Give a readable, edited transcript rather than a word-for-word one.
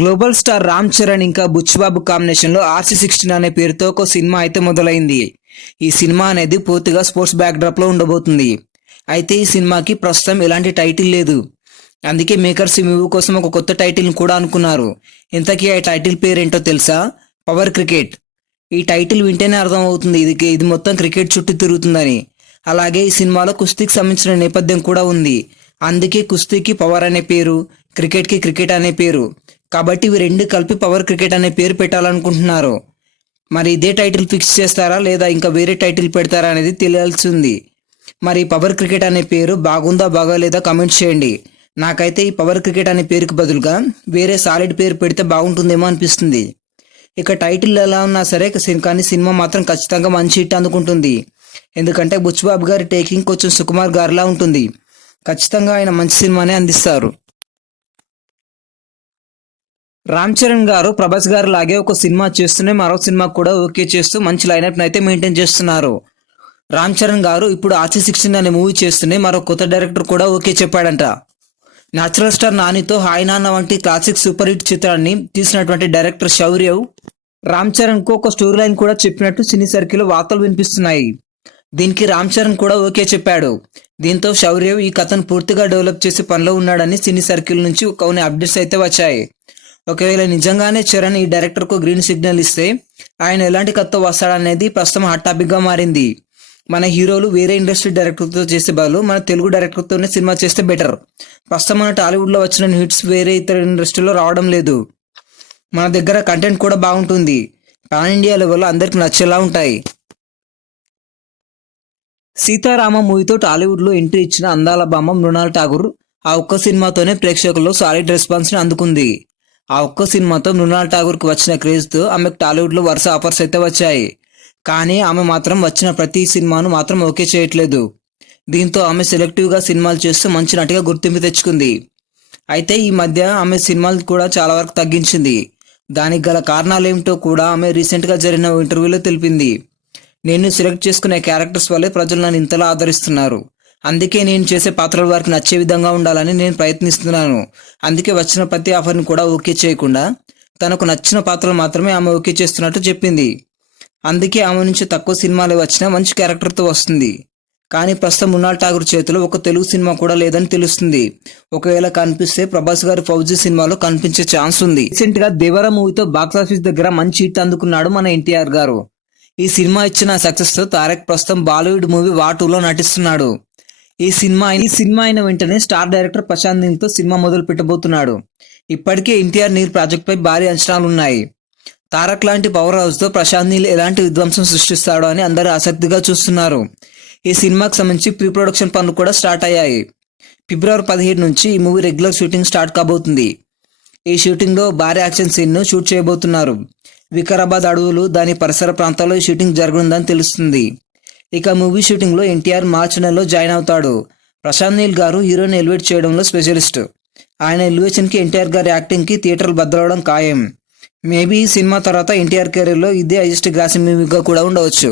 Global star Ram Charan ఇంకా Buchibabu combination లో RC16 అనే పేరుతో ఒక సినిమా అయితే మొదలైంది. ఈ సినిమా అనేది పూర్తిగా స్పోర్ట్స్ బ్యాక్ డ్రాప్ లో ఉండబోతుంది. అయితే ఈ సినిమాకి ప్రస్తుతం ఎలాంటి టైటిల్ లేదు. అందుకే మేకర్స్ ఈ మూవీ కోసం ఒక కొత్త టైటిల్ కూడా అనుకున్నారు. ఇంతకీ ఆ టైటిల్ పేరేంటో తెలుసా? Power cricket. ఈ టైటిల్ వింటేనే అర్థం అవుతుంది ఇది మొత్తం క్రికెట్ చుట్టూ తిరుగుతుందని. అలాగే ఈ సినిమాలో కుస్తీకి సంబంధించిన నేపథ్యం కూడా ఉంది. అందుకే కుస్తీకి పవర్ అనే పేరు, క్రికెట్కి క్రికెట్ అనే పేరు. కాబట్టి ఇవి రెండు కలిపి పవర్ క్రికెట్ అనే పేరు పెట్టాలనుకుంటున్నారు. మరి ఇదే టైటిల్ ఫిక్స్ చేస్తారా లేదా ఇంకా వేరే టైటిల్ పెడతారా అనేది తెలియాల్సి ఉంది. మరి పవర్ క్రికెట్ అనే పేరు బాగుందా బాగాలేదా కమెంట్ చేయండి. నాకైతే ఈ పవర్ క్రికెట్ అనే పేరుకి బదులుగా వేరే సాలిడ్ పేరు పెడితే బాగుంటుందేమో అనిపిస్తుంది. ఇక టైటిల్ ఎలా ఉన్నా సరే కానీ సినిమా మాత్రం ఖచ్చితంగా మంచి హిట్ అందుకుంటుంది. ఎందుకంటే బుచ్చిబాబు గారి టేకింగ్ కొంచెం సుకుమార్ గారిలా ఉంటుంది. ఖచ్చితంగా ఆయన మంచి సినిమానే అందిస్తారు. రామ్ చరణ్ గారు ప్రభాస్ గారు లాగే ఒక సినిమా చేస్తూనే మరో సినిమా కూడా ఓకే చేస్తూ మంచి లైనప్ అయితే మెయింటైన్ చేస్తున్నారు. రామ్ చరణ్ గారు ఇప్పుడు RC16 అనే మూవీ చేస్తూనే మరో కొత్త డైరెక్టర్ కూడా ఓకే చెప్పాడంట. న్యాచురల్ స్టార్ నానితో హాయ్ నాన్న వంటి క్లాసిక్ సూపర్ హిట్ చిత్రాన్ని తీసినటువంటి డైరెక్టర్ శౌర్యవ్ రామ్ చరణ్ కు ఒక స్టోరీ లైన్ కూడా చెప్పినట్టు సినీ సర్కిల్ వార్తలు వినిపిస్తున్నాయి. దీనికి రామ్ చరణ్ కూడా ఓకే చెప్పాడు. దీంతో శౌర్యవ్ ఈ కథను పూర్తిగా డెవలప్ చేసే పనిలో ఉన్నాడని సినీ సర్కిల్ నుంచి కొన్ని అప్డేట్స్ అయితే వచ్చాయి. ఒకవేళ నిజంగానే చరణ్ ఈ డైరెక్టర్ కు గ్రీన్ సిగ్నల్ ఇస్తే ఆయన ఎలాంటి కథతో వస్తాడనేది ప్రస్తుతం హాట్ టాపిక్ గా మారింది. మన హీరోలు వేరే ఇండస్ట్రీ డైరెక్టర్తో చేసే బదులు మన తెలుగు డైరెక్టర్తోనే సినిమా చేస్తే బెటర్. ప్రస్తుతం మన టాలీవుడ్ లో వచ్చిన హిట్స్ వేరే ఇతర ఇండస్ట్రీలో రావడం లేదు. మన దగ్గర కంటెంట్ కూడా బాగుంటుంది. పాన్ ఇండియా లెవెల్లో అందరికి నచ్చేలా ఉంటాయి. సీతారామ మూవీతో టాలీవుడ్ లో ఎంట్రీ ఇచ్చిన అందాల భామ మృణాల్ ఠాగూర్ ఆ ఒక్క సినిమాతోనే ప్రేక్షకుల్లో సాలిడ్ రెస్పాన్స్ ని అందుకుంది. ఆ ఒక్క సినిమాతో మృణాల్ ఠాగూర్ కి వచ్చిన క్రేజ్ తో ఆమెకు టాలీవుడ్ లో వరుస ఆఫర్స్ అయితే వచ్చాయి. కానీ ఆమె మాత్రం వచ్చిన ప్రతి సినిమాను మాత్రం ఓకే చేయట్లేదు. దీంతో ఆమె సెలెక్టివ్ గా సినిమాలు చేస్తూ మంచి నటిగా గుర్తింపు తెచ్చుకుంది. అయితే ఈ మధ్య ఆమె సినిమాలు కూడా చాలా వరకు తగ్గించింది. దానికి గల కారణాలేమిటో కూడా ఆమె రీసెంట్ గా జరిగిన ఇంటర్వ్యూలో తెలిపింది. నేను సెలెక్ట్ చేసుకునే క్యారెక్టర్స్ వల్లే ప్రజలు నన్ను ఇంతలా ఆదరిస్తున్నారు. అందుకే నేను చేసే పాత్రలు వారికి నచ్చే విధంగా ఉండాలని నేను ప్రయత్నిస్తున్నాను. అందుకే వచ్చిన ప్రతి ఆఫర్ని కూడా ఓకే చేయకుండా తనకు నచ్చిన పాత్రలు మాత్రమే ఆమె ఓకే చేస్తున్నట్టు చెప్పింది. అందుకే ఆమె నుంచి తక్కువ సినిమాలు వచ్చినా మంచి క్యారెక్టర్తో వస్తుంది. కానీ ప్రస్తుతం మృణాల్ ఠాగూర్ చేతిలో ఒక తెలుగు సినిమా కూడా లేదని తెలుస్తుంది. ఒకవేళ కనిపిస్తే ప్రభాస్ గారి ఫౌజీ సినిమాలో కనిపించే ఛాన్స్ ఉంది. రీసెంట్ గా దేవర మూవీతో బాక్సాఫీస్ దగ్గర మంచి హిట్ అందుకున్నాడు మన NTR గారు. ఈ సినిమా ఇచ్చిన సక్సెస్ తో తారక్ ప్రస్తుతం బాలీవుడ్ మూవీ వాటూలో నటిస్తున్నాడు. ఈ సినిమా అయిన వెంటనే స్టార్ డైరెక్టర్ ప్రశాంత్ నీల్ తో సినిమా మొదలు పెట్టబోతున్నాడు. ఇప్పటికే NTR నీల్ ప్రాజెక్ట్ పై భారీ అంచనాలు ఉన్నాయి. తారక్ లాంటి పవర్ హౌస్ తో ప్రశాంత్ నీల్ ఎలాంటి విధ్వంసం సృష్టిస్తాడో అని అందరూ ఆసక్తిగా చూస్తున్నారు. ఈ సినిమాకి సంబంధించి ప్రీ ప్రొడక్షన్ పనులు కూడా స్టార్ట్ అయ్యాయి. ఫిబ్రవరి 17 నుంచి ఈ మూవీ రెగ్యులర్ షూటింగ్ స్టార్ట్ కాబోతుంది. ఈ షూటింగ్ లో భారీ యాక్షన్ సీన్ ను షూట్ చేయబోతున్నారు. వికారాబాద్ అడవులు దాని పరిసర ప్రాంతాల్లో ఈ షూటింగ్ జరగనుందని తెలుస్తుంది. ఇక మూవీ షూటింగ్ లో NTR మార్చి నెలలో జాయిన్ అవుతాడు. ప్రశాంత్ నీల్ గారు హీరోని ఎలివేట్ చేయడంలో స్పెషలిస్ట్. ఆయన ఎలివేషన్ కి NTR గారి యాక్టింగ్ కి థియేటర్లు బద్దలవడం ఖాయం. మేబీ ఈ సినిమా తర్వాత NTR కెరీర్ లో ఇదే హైయెస్ట్ గ్రాసింగ్ మూవీగా కూడా ఉండవచ్చు.